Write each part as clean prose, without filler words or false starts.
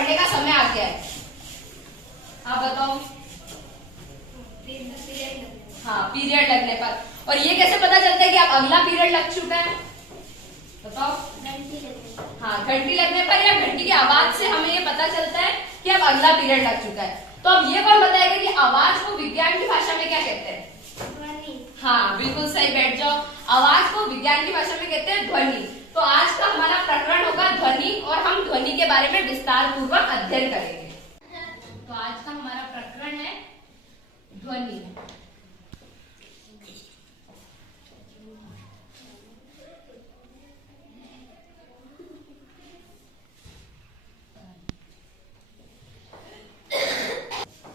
पढ़ने का समय आ गया है। आप बताओ। हाँ, पीरियड लगने पर। और ये कैसे पता चलता है कि अब अगला पीरियड लग चुका है? बताओ। हाँ, घंटी लगने पर या घंटी की आवाज से हमें ये पता चलता है कि अब अगला पीरियड लग चुका है। तो अब ये कौन बताएगा कि आवाज को विज्ञान की भाषा में क्या कहते हैं? हाँ, बिल्कुल सही, बैठ जाओ। आवाज को विज्ञान की भाषा में कहते हैं ध्वनि। तो आज का हमारा प्रकरण होगा ध्वनि, और हम ध्वनि के बारे में विस्तार पूर्वक अध्ययन करेंगे। तो आज का हमारा प्रकरण है ध्वनि।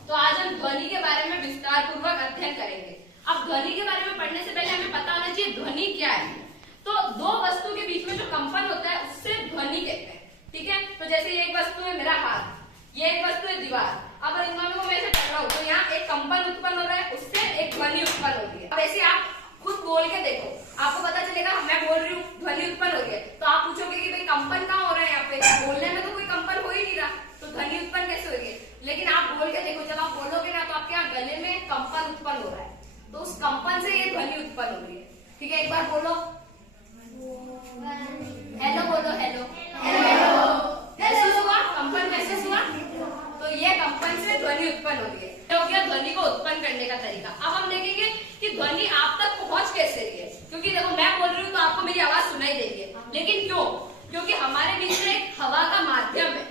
तो आज हम ध्वनि के बारे में विस्तार पूर्वक अध्ययन करेंगे। अब ध्वनि के बारे में पढ़ने से पहले हमें पता होना चाहिए ध्वनि क्या है। तो दो वस्तु के बीच में जो कंपन होता है उससे ध्वनि कहते हैं, ठीक है। तो जैसे ये एक वस्तु है मेरा हाथ, ये एक वस्तु है दीवार। अब इन दोनों को मैं ऐसे कर रहा हूँ तो यहाँ एक कंपन उत्पन्न हो रहा है, उससे एक ध्वनि उत्पन्न होती है। अब ऐसे आप खुद बोल के देखो, आपको पता चलेगा मैं बोल रही हूँ, ध्वनि उत्पन्न हो रही है। तो आप पूछोगे कि भाई कंपन कहाँ हो रहा है यहाँ पे? बोलने में तो कोई कंपन हो ही नहीं रहा, तो ध्वनि उत्पन्न कैसे होगी? लेकिन आप बोल के देखो, जब आप बोलोगे ना तो आपके यहाँ गले में कंपन उत्पन्न हो रहा है, तो उस कंपन से ये ध्वनि उत्पन्न हो रही है, ठीक है। एक बार बोलो, हेलो बोलो, हेलो हेलो। महसूस हुआ? कंपन महसूस हुआ? तो ये कंपन से ध्वनि उत्पन्न हो रही है। हो गया ध्वनि को उत्पन्न करने का तरीका। अब हम देखेंगे कि ध्वनि आप तक पहुंच कैसे रही है, क्योंकि देखो मैं बोल रही हूँ तो आपको मेरी आवाज सुनाई देगी, लेकिन क्यों? क्योंकि हमारे बीच में एक हवा का माध्यम है।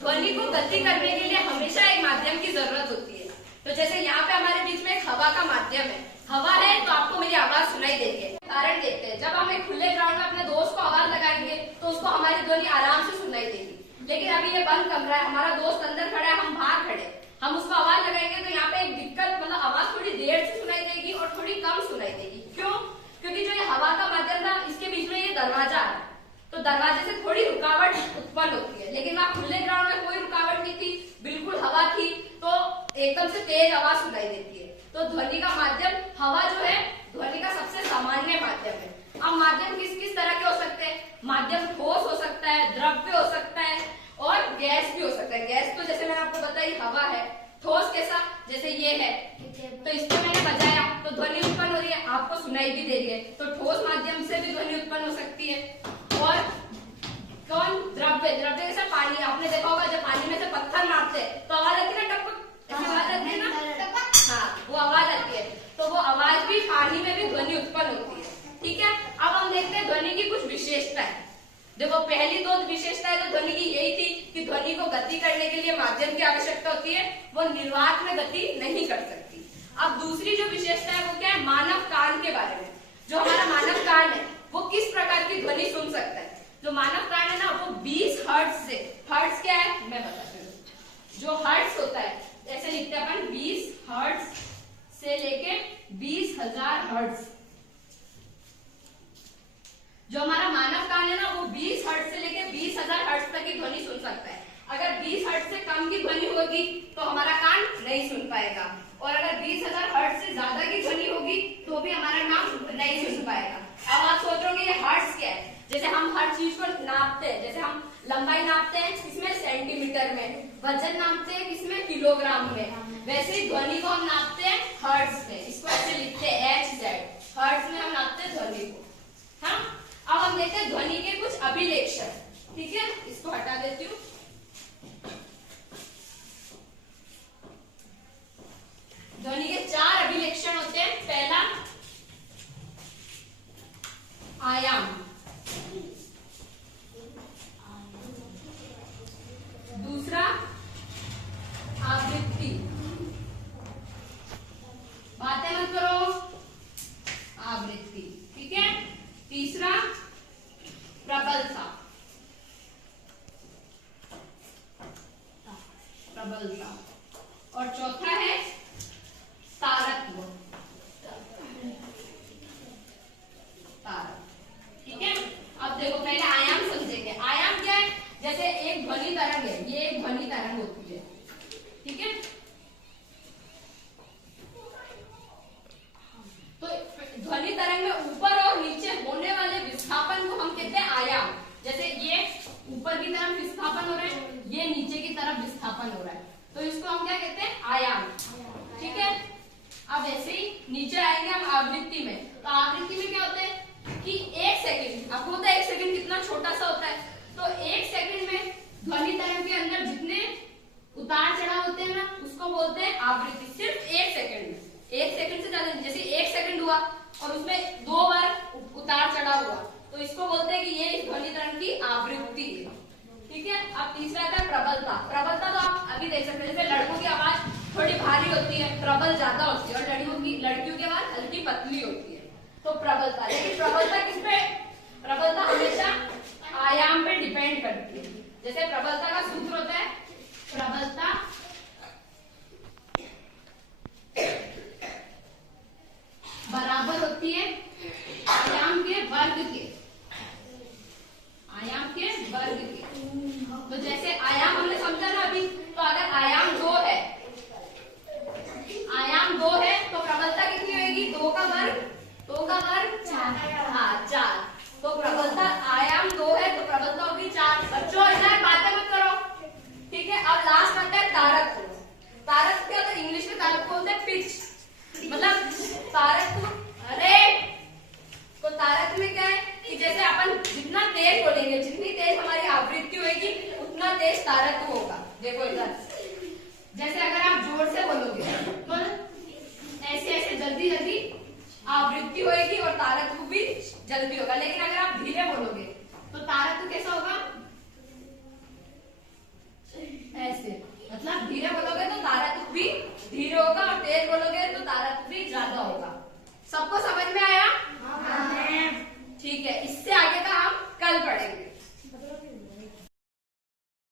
ध्वनि को गति करने के लिए हमेशा एक माध्यम की जरूरत होती है। तो जैसे यहाँ पे हमारे बीच में एक हवा का माध्यम है, हवा है तो आपको मेरी आवाज सुनाई देती है। उदाहरण देखते हैं, जब हम एक खुले ग्राउंड में अपने दोस्त को आवाज लगाएंगे तो उसको हमारी ध्वनि आराम से सुनाई देगी। लेकिन अभी ये बंद कमरा है, हमारा दोस्त अंदर खड़ा है, हम बाहर खड़े, हम उसको आवाज लगाएंगे तो यहाँ पे एक दिक्कत, मतलब आवाज थोड़ी देर से सुनाई देगी और थोड़ी कम सुनाई देगी। क्यों? क्योंकि जो ये हवा का माध्यम था इसके बीच में ये दरवाजा है, तो दरवाजे से थोड़ी रुकावट उत्पन्न होती है। लेकिन वहाँ खुले ग्राउंड में कोई रुकावट नहीं थी, बिल्कुल हवा थी, तो एकदम से तेज आवाज सुनाई देती है। तो ध्वनि का माध्यम, हवा जो है ध्वनि का सबसे सामान्य माध्यम है। अब माध्यम किस किस तरह के हो सकते हैं? माध्यम ठोस हो सकता है, द्रव्य हो सकता है, और गैस भी हो सकता है। गैस तो जैसे मैंने आपको बताई हवा है। ठोस कैसा? जैसे ये है, तो इसको मैंने बजाया तो ध्वनि उत्पन्न हो रही है, आपको सुनाई भी दे रही है, तो ठोस माध्यम से भी ध्वनि उत्पन्न हो सकती है। और कौन? द्रव्य। द्रव्य जैसे पानी, आपने देखा होगा जब पानी में से पत्थर मारते हैं तो आवाज आती है ना, टपक, ऐसी आवाज आती है ना, हाँ वो आवाज आती है। तो वो आवाज भी, पानी में भी ध्वनि उत्पन्न होती है, ठीक है। अब हम देखते हैं ध्वनि की कुछ विशेषताएं। देखो पहली दो विशेषताएं तो ध्वनि की यही थी कि ध्वनि को गति करने के लिए माध्यम की आवश्यकता होती है, वो निर्वात में गति नहीं कर सकती। अब दूसरी जो विशेषता है वो क्या है? मानव कान के बारे में। जो हमारा मानव कान है वो किस प्रकार की ध्वनि सुन सकता है? जो मानव कान है ना वो 20 हर्ट्ज से, हर्ट्ज क्या है मैं बताती हूँ। जो हर्ट्ज होता है, ऐसे लिखते हैं अपन, 20 हर्ट्ज से लेके 20,000 हर्ट्ज। जो हमारा मानव कान है ना वो 20 हर्ट्ज से लेके 20,000 हर्ट्ज तक की ध्वनि सुन सकता है। अगर 20 हर्ट्ज से कम की ध्वनि होगी तो हमारा कान नहीं सुन पाएगा, और अगर 20,000 हर्ट्ज से ज्यादा की ध्वनि होगी तो भी हमारा कान नहीं सुन पाएगा। अब आप सोचोगे ये हर्ट्ज क्या है? जैसे हम हर चीज को नापते हैं, जैसे हम लंबाई नापते हैं किसमें? सेंटीमीटर में। वजन नापते हैं किसमें? किलोग्राम में। वैसे ही ध्वनि को हम नापते हैं हर्ट्ज में। इसको ऐसे लिखते हैं HZ, हर्ट्ज में हम नापते हैं ध्वनि को। हाँ, अब हम देखते हैं ध्वनि के कुछ अभिलेखन, ठीक है। इसको हटा देती हूँ। ध्वनि के 4 अभिलेखन होते हैं। पहला आयाम, दूसरा आवृत्ति, बातें मत करो, आवृत्ति, ठीक है। तीसरा प्रबलता, प्रबलता, और चौथा है तारत्व, तारक, ठीक है। आपको पता है 1 सेकंड कितना छोटा सा होता है, तो 1 सेकंड में ध्वनि तरंग के अंदर जितने उतार चढ़ाव होते हैं ना, उसको बोलते हैं आवृत्ति। सिर्फ 1 सेकंड में, 1 सेकंड से ज्यादा, जैसे 1 सेकंड हुआ और उसमें 2 बार उतार चढ़ाव हुआ, तो इसको बोलते हैं कि ये इस ध्वनि तरंग की आवृत्ति है। ठीक है। अब तीसरा आता है प्रबलता। प्रबलता तो आप अभी देख सकते हैं, जैसे लड़कों की आवाज थोड़ी भारी होती है, प्रबल ज्यादा होती है, और लड़कियों की आवाज हल्की पतली होती है, तो प्रबलता। लेकिन प्रबलता किस पे, प्रबलता हमेशा आयाम पे डिपेंड करती है। जैसे प्रबलता का सूत्र होता है, प्रबलता बराबर होती है आयाम के वर्ग के, आयाम के वर्ग के। तो जैसे आयाम हमने समझा ना अभी, तो अगर आयाम 2 है, आयाम 2 है तो प्रबलता कितनी होगी, 2 का वर्ग 4। हाँ 4। तो प्रबलता आयाम 2 है तो प्रबलता होगी 4। बच्चों इधर बातें मत करो, ठीक है। अब लास्ट आता है तारक। तारक क्या होता है, इंग्लिश में तारक को बोलते हैं पिच, मतलब तारक। अरे तो तारक में क्या है कि जैसे अपन जितना तेज बोलेंगे, जितनी तेज हमारी आवृत्ति होगी, उतना तेज तारक होगा। देखो इधर, जैसे अगर आप जोर से बोलोगे तो ऐसे ऐसे जल्दी जल्दी आवृत्ति होगी और तारक भी जल्दी होगा। लेकिन अगर आप धीरे बोलोगे तो तारक कैसा होगा, ऐसे, मतलब धीरे बोलोगे तो तारक भी धीरे होगा और तेज बोलोगे तो तारक भी ज्यादा होगा। सबको समझ में आया?